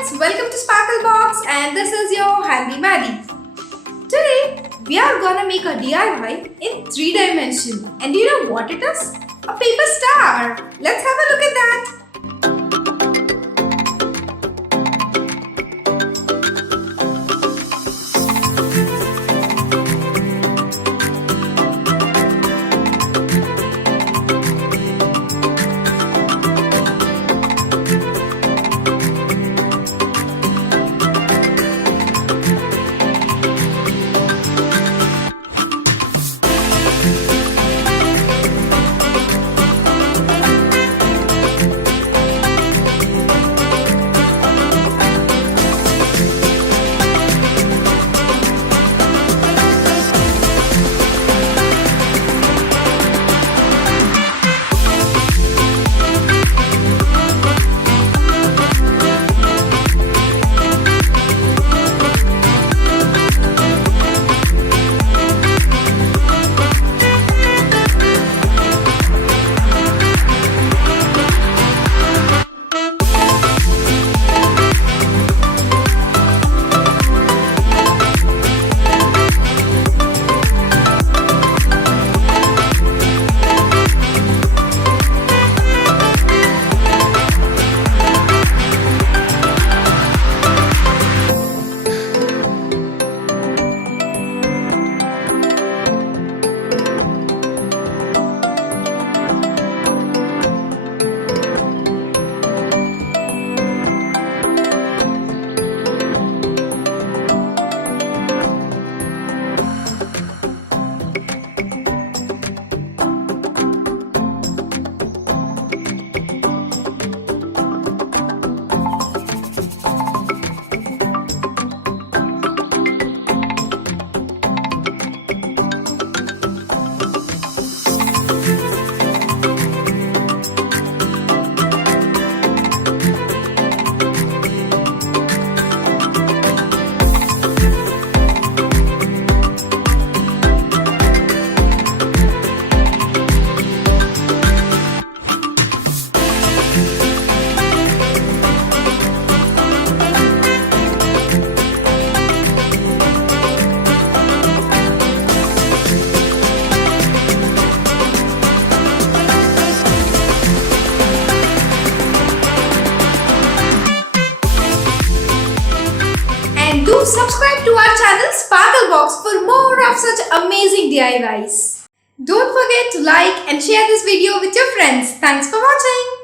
friends, welcome to Sparklebox and this is your handy Maddie. Today we are gonna make a DIY in 3 dimensions and do you know what it is? A paper star. Let's have a look at that. And do subscribe to our channel Sparklebox for more of such amazing DIYs. Don't forget to like and share this video with your friends. Thanks for watching.